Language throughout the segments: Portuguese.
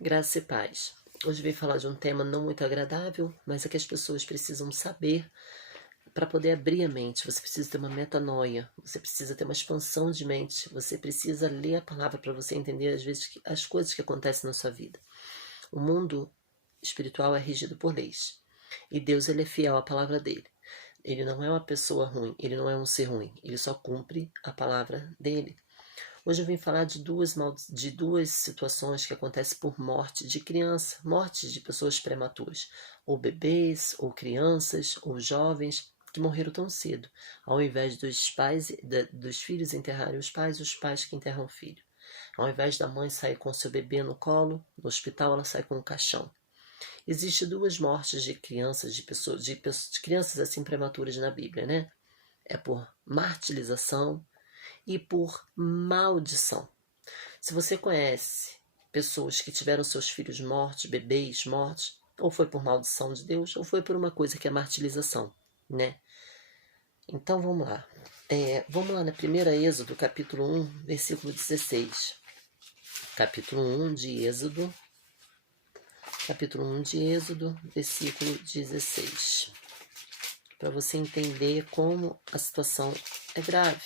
Graça e paz. Hoje vim falar de um tema não muito agradável, mas é que as pessoas precisam saber para poder abrir a mente. Você precisa ter uma metanoia, você precisa ter uma expansão de mente, você precisa ler a palavra para você entender às vezes as coisas que acontecem na sua vida. O mundo espiritual é regido por leis e Deus ele é fiel à palavra dele. Ele não é uma pessoa ruim, ele não é um ser ruim, ele só cumpre a palavra dele. Hoje eu vim falar de duas situações que acontecem por morte de criança, morte de pessoas prematuras, ou bebês, ou crianças, ou jovens que morreram tão cedo, ao invés dos pais, dos filhos enterrarem os pais que enterram o filho. Ao invés da mãe sair com seu bebê no colo, no hospital ela sai com um caixão. Existem duas mortes de crianças, de crianças assim prematuras na Bíblia, né? É por martirização e por maldição. Se você conhece pessoas que tiveram seus filhos mortos, bebês mortos, ou foi por maldição de Deus, ou foi por uma coisa que é martirização, né? Então vamos lá. Vamos lá na primeira Êxodo, capítulo 1, versículo 16. Capítulo 1 de Êxodo, versículo 16. Para você entender como a situação é grave.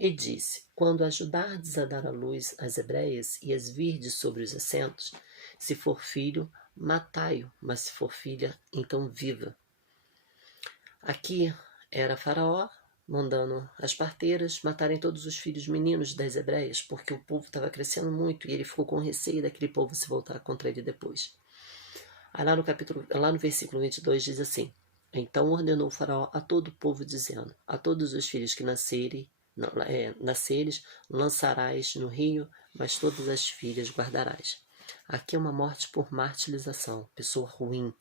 E disse: quando ajudardes a dar à luz as hebreias e as virdes sobre os assentos, se for filho, matai-o, mas se for filha, então viva. Aqui era Faraó mandando as parteiras matarem todos os filhos meninos das hebreias, porque o povo estava crescendo muito e ele ficou com receio daquele povo se voltar contra ele depois. Aí lá no versículo 22 diz assim: então ordenou Faraó a todo o povo, dizendo: a todos os filhos que nasceres, lançarás no rio, mas todas as filhas guardarás. Aqui é uma morte por martirização, pessoa ruim,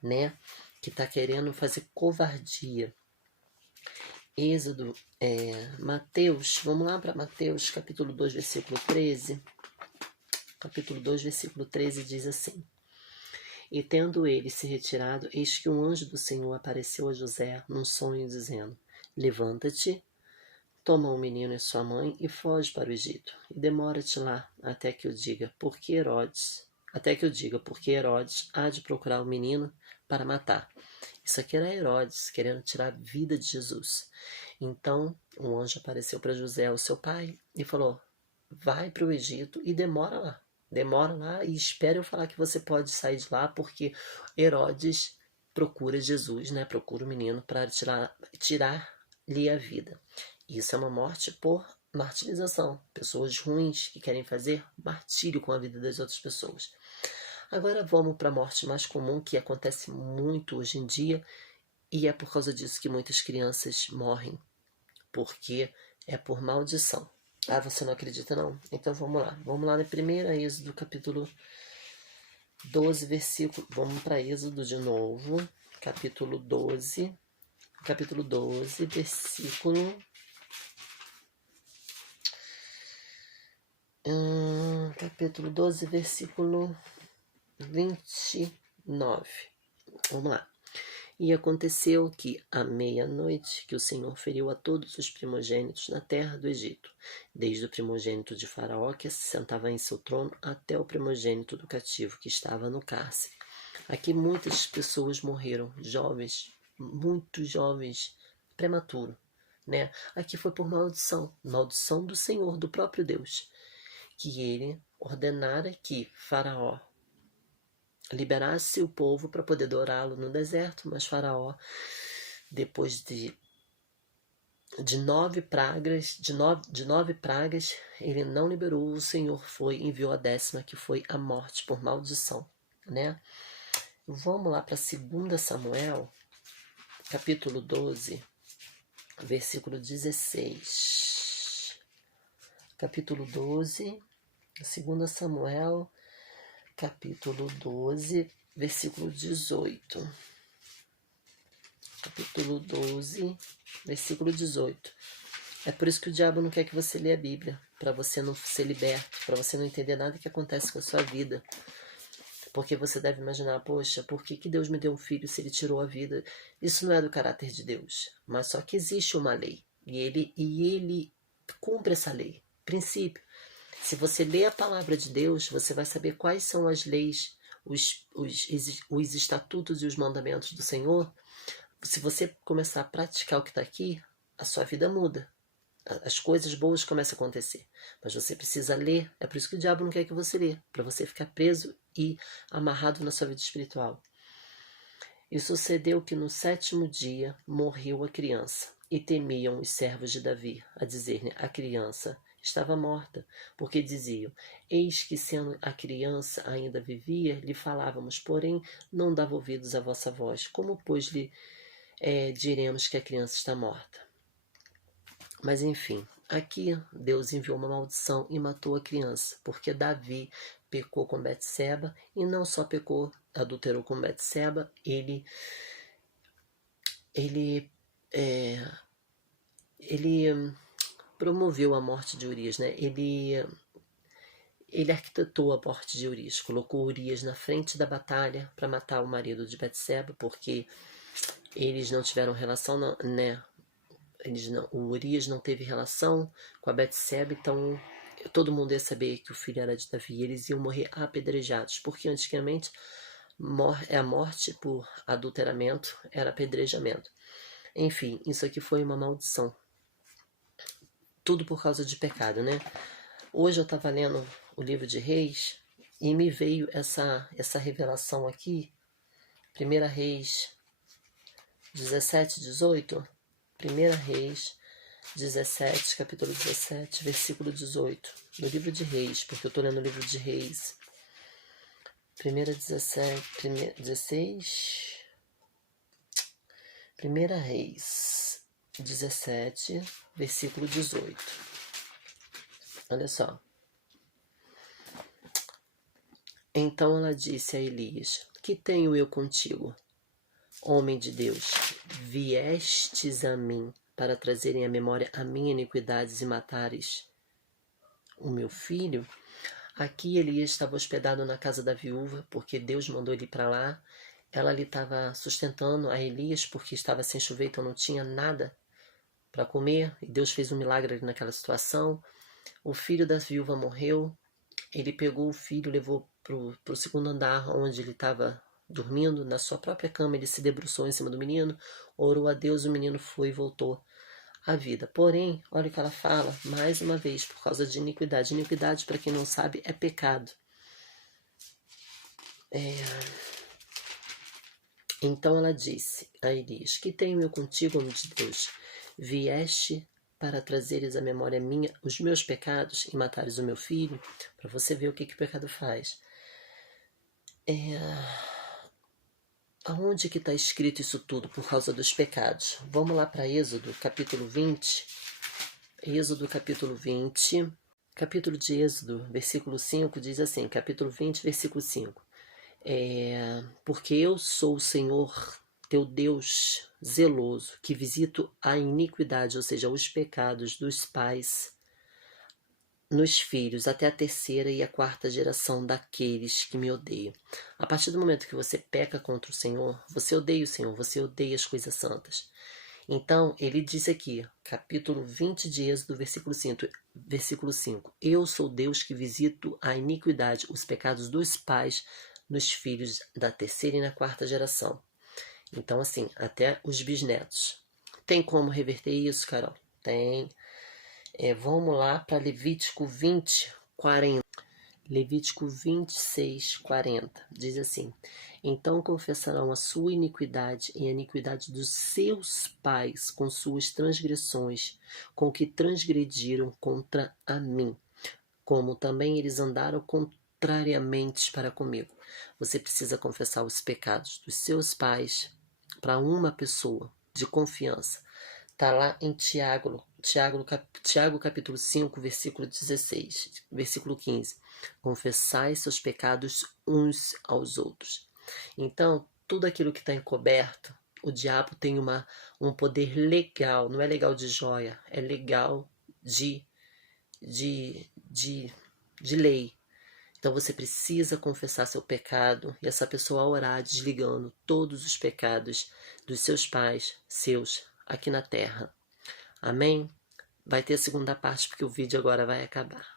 né? Que está querendo fazer covardia. Mateus, vamos lá para Mateus, capítulo 2, versículo 13. Capítulo 2, versículo 13 diz assim: e tendo ele se retirado, eis que um anjo do Senhor apareceu a José num sonho, dizendo: levanta-te, toma o menino e sua mãe e foge para o Egito, e demora-te lá até que eu diga, porque Herodes há de procurar o menino para matar. Isso aqui era Herodes querendo tirar a vida de Jesus. Então um anjo apareceu para José, o seu pai, e falou: vai para o Egito e demora lá. Demora lá e espera eu falar que você pode sair de lá, porque procura Jesus, né? Procura o menino para tirar-lhe a vida. Isso é uma morte por martirização. Pessoas ruins que querem fazer martírio com a vida das outras pessoas. Agora vamos para a morte mais comum, que acontece muito hoje em dia, e é por causa disso que muitas crianças morrem, porque é por maldição. Ah, você não acredita não? Então vamos lá. Vamos lá na primeira Êxodo, capítulo 12, versículo... Vamos para Êxodo de novo, capítulo 12, versículo... capítulo 12, versículo 29. Vamos lá. E aconteceu que, à meia-noite, que o Senhor feriu a todos os primogênitos na terra do Egito, desde o primogênito de Faraó, que se sentava em seu trono, até o primogênito do cativo, que estava no cárcere. Aqui muitas pessoas morreram, jovens, muito jovens, prematuro, né? Aqui foi por maldição, maldição do Senhor, do próprio Deus, que ele ordenara que Faraó liberasse o povo para poder adorá-lo no deserto, mas Faraó, depois de nove pragas, ele não liberou. O Senhor enviou a 10ª, que foi a morte por maldição, né? Vamos lá para 2 Samuel, capítulo 12, versículo 16. Capítulo 12, 2 Samuel, capítulo 12, versículo 18. Capítulo 12, versículo 18. É por isso que o diabo não quer que você leia a Bíblia, para você não ser liberto, para você não entender nada que acontece com a sua vida. Porque você deve imaginar, poxa, por que Deus me deu um filho se ele tirou a vida? Isso não é do caráter de Deus, mas só que existe uma lei, e ele cumpre essa lei. Princípio. Se você lê a palavra de Deus, você vai saber quais são as leis, os estatutos e os mandamentos do Senhor. Se você começar a praticar o que está aqui, a sua vida muda. As coisas boas começam a acontecer. Mas você precisa ler. É por isso que o diabo não quer que você lê. Para você ficar preso e amarrado na sua vida espiritual. E sucedeu que no 7º dia morreu a criança. E temiam os servos de Davi, a dizer-lhe, a criança estava morta, porque diziam, eis que sendo a criança ainda vivia, lhe falávamos, porém não dava ouvidos à vossa voz. Como, pois, lhe diremos que a criança está morta? Mas enfim, aqui Deus enviou uma maldição e matou a criança, porque Davi pecou com Betseba, e não só pecou, adulterou com Betseba, ele promoveu a morte de Urias, né? Ele arquitetou a morte de Urias, colocou Urias na frente da batalha para matar o marido de Betseba, porque eles não tiveram relação, né? O Urias não teve relação com a Betseba, então todo mundo ia saber que o filho era de Davi, e eles iam morrer apedrejados, porque antigamente a morte por adulteramento era apedrejamento. Enfim, isso aqui foi uma maldição. Tudo por causa de pecado, né? Hoje eu estava lendo o livro de Reis e me veio essa revelação aqui, 1 Reis 17, 18, 1 Reis 17, capítulo 17, versículo 18, no livro de Reis, porque eu estou lendo o livro de Reis. 1 Reis 17, versículo 18. Olha só. Então ela disse a Elias, que tenho eu contigo, homem de Deus? Viestes a mim para trazerem à memória a minha iniquidades e matares o meu filho? Aqui Elias estava hospedado na casa da viúva, porque Deus mandou ele para lá. Ela ali estava sustentando a Elias, porque estava sem chover, então não tinha nada para comer. E Deus fez um milagre ali naquela situação. O filho da viúva morreu. Ele pegou o filho, levou para o 2º andar, onde ele estava dormindo. Na sua própria cama, ele se debruçou em cima do menino, orou a Deus, o menino foi e voltou à vida. Porém, olha o que ela fala, mais uma vez, por causa de iniquidade. Iniquidade, para quem não sabe, é pecado. Então ela disse a Elias, que tenho eu contigo, homem de Deus? Vieste para trazeres à memória minha os meus pecados e matares o meu filho? Para você ver o que o pecado faz. Aonde que está escrito isso tudo por causa dos pecados? Vamos lá para Êxodo, capítulo 20. Êxodo, capítulo 20. Capítulo de Êxodo, versículo 5, diz assim, capítulo 20, versículo 5. Porque eu sou o Senhor, teu Deus zeloso, que visito a iniquidade, ou seja, os pecados dos pais nos filhos, até a 3ª e a 4ª geração daqueles que me odeiam. A partir do momento que você peca contra o Senhor, você odeia o Senhor, você odeia as coisas santas. Então, ele diz aqui, capítulo 20 de Êxodo, versículo 5, eu sou Deus que visito a iniquidade, os pecados dos pais nos filhos da 3ª e na 4ª geração. Então, assim, até os bisnetos. Tem como reverter isso, Carol? Tem. Vamos lá para Levítico 20, 40. Levítico 26, 40. Diz assim, então confessarão a sua iniquidade e a iniquidade dos seus pais com suas transgressões, com que transgrediram contra a mim, como também eles andaram contrariamente para comigo. Você precisa confessar os pecados dos seus pais para uma pessoa de confiança. Está lá em Tiago capítulo 5, versículo 16, versículo 15. Confessai seus pecados uns aos outros. Então, tudo aquilo que está encoberto, o diabo tem um poder legal, não é legal de joia, é legal de lei. Então você precisa confessar seu pecado e essa pessoa orar desligando todos os pecados dos seus pais, seus, aqui na terra. Amém? Vai ter a segunda parte porque o vídeo agora vai acabar.